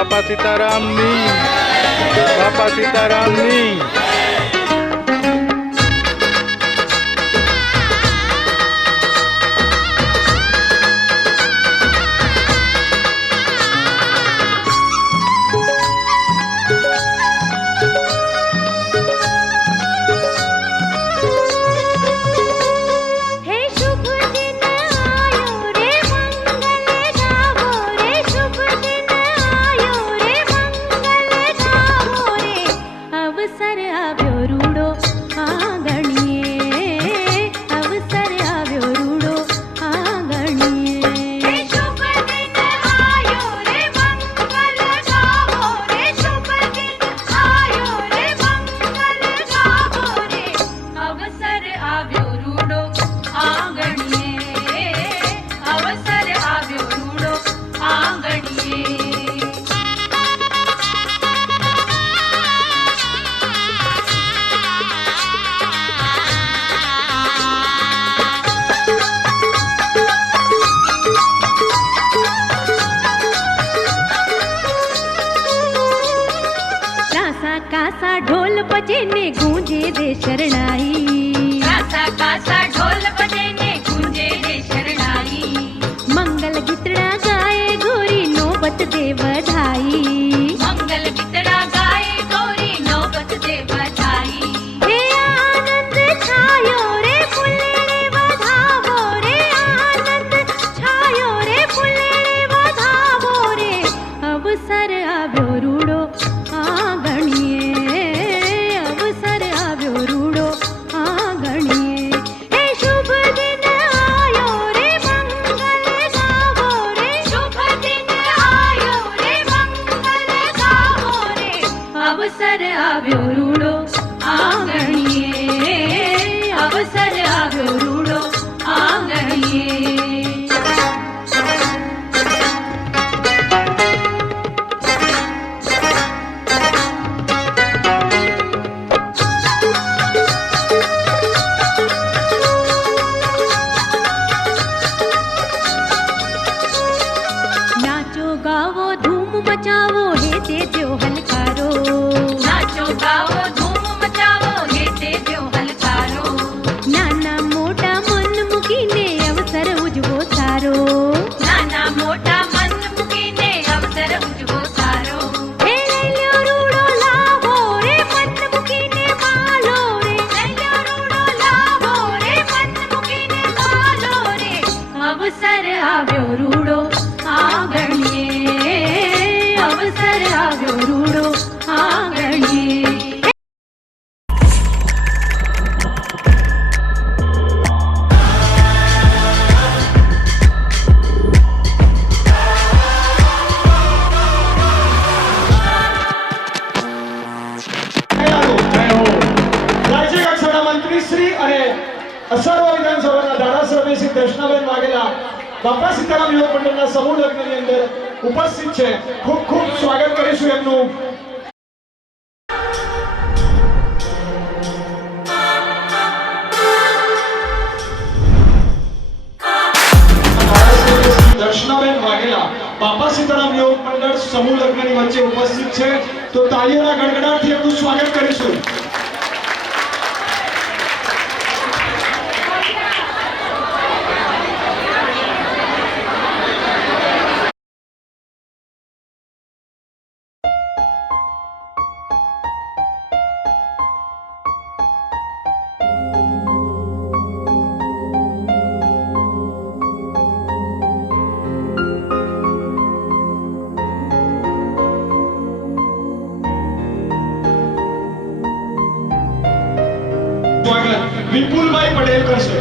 બાપા સીતારામની, બાપા સીતારામની। कासा ढोल बजे ने गूंजे दे शरणाई, कासा कासा ढोल बजे ने गूंजे दे शरणाई। मंगल गीतड़ा गाए गोरी नौबत दे बधाई, मंगल गीतड़ा गाए गोरी नौबत दे बधाई। हे आनंद छायो रे फुल्लेड़े बधावो रे, आनंद छायो रे फुल्लेड़े बधावो रे। अवसर आव्यो रूड़ो अवसर आव्यो रूड़ो आंगणिए, अवसर आव्यो रूड़ो आंगणिए। नाचो गावो धूम मचावो हे देजो हलकारो, नाचो गावो धूम मचावो हे देजो हलकारो। नाना मोटा मन मुकीने अवसर उजवो सारो, नाना मोटा मन मुकीने अवसर उजवो सारो। हे लैल्यो रूड़ो लावो रे मन मुकीने मालो रे, लैल्यो रूड़ो लावो रे मन मुकीने मालो रे। अवसर आव्यो रूड़ो आंगणिए, अवसर आव्यो रूड़ो आंगणिए। राज्य कक्षाના મંત્રી શ્રી અને અસરવા વિધાનસભાના ધારાસભ્ય શ્રી કૃષ્ણબેન વાઘેલા બાપા સીતારામ યુવક મંડળના સમૂહ લગ્નની અંદર ઉપસ્થિત છે। ખૂબ ખૂબ સ્વાગત કરીશું એમનું। દર્શનાબેન વાઘેલા બાપા સીતારામ યુવક મંડળ સમૂહ લગ્નની વચ્ચે ઉપસ્થિત છે, તો તાળીઓના ગડગડાટથી એમનું સ્વાગત કરીશું। વિપુલભાઈ પટેલ કરશે।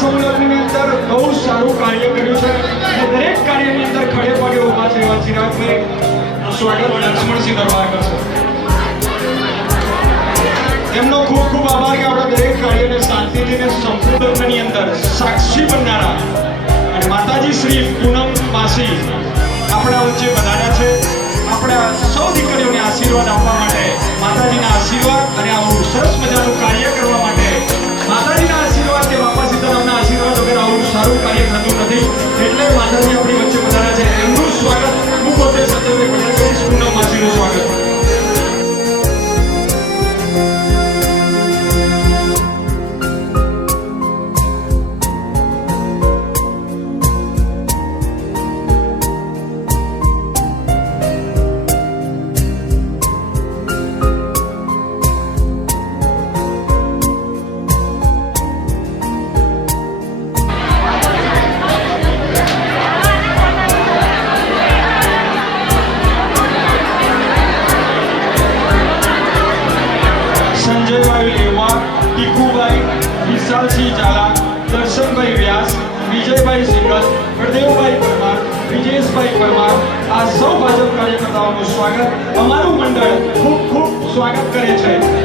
સમૂહલગ્નની અંદર બહુ સારું કાર્ય કર્યું છે અને દરેક કાર્યની અંદર ખડે પગે ઉભા છે એવા ચિરાગભાઈ સ્વાગત લક્ષ્મણસિંહ દરબાર કરશે। એમનો ખૂબ ખૂબ આભાર કે આપણા દરેક કાર્યને શાંતિથી ને સંપૂર્ણની અંદર સાક્ષી બનનારા અને માતાજી શ્રી પૂનમ માસી આપણા વચ્ચે પધાર્યા છે આપણા સૌ દીકરીઓને આશીર્વાદ આપવા માટે, માતાજીના આશીર્વાદ અને આવું સરસ મજાનું કાર્ય કરવા માટે. માતાજીના આશીર્વાદ કે બાપા સીતારામના આશીર્વાદ વગર આવું સારું કાર્ય થતું નથી. એટલે માતાજી આપણી વચ્ચે પધાર્યા છે. એમનું સ્વાગત હું પોતે સત્યભાઈ પટેલ કરીશ. પૂનમ માસીનું સ્વાગત. સંજયભાઈ લેવા, ટીકુભાઈ, વિશાલસિંહ ઝાલા, દર્શનભાઈ વ્યાસ, વિજયભાઈ સિંગલ, પ્રદેવભાઈ પરમાર, વિજેશભાઈ પરમાર, આ સૌ ભાજપ કાર્યકર્તાઓનું સ્વાગત અમારું મંડળ ખૂબ ખૂબ સ્વાગત કરે છે.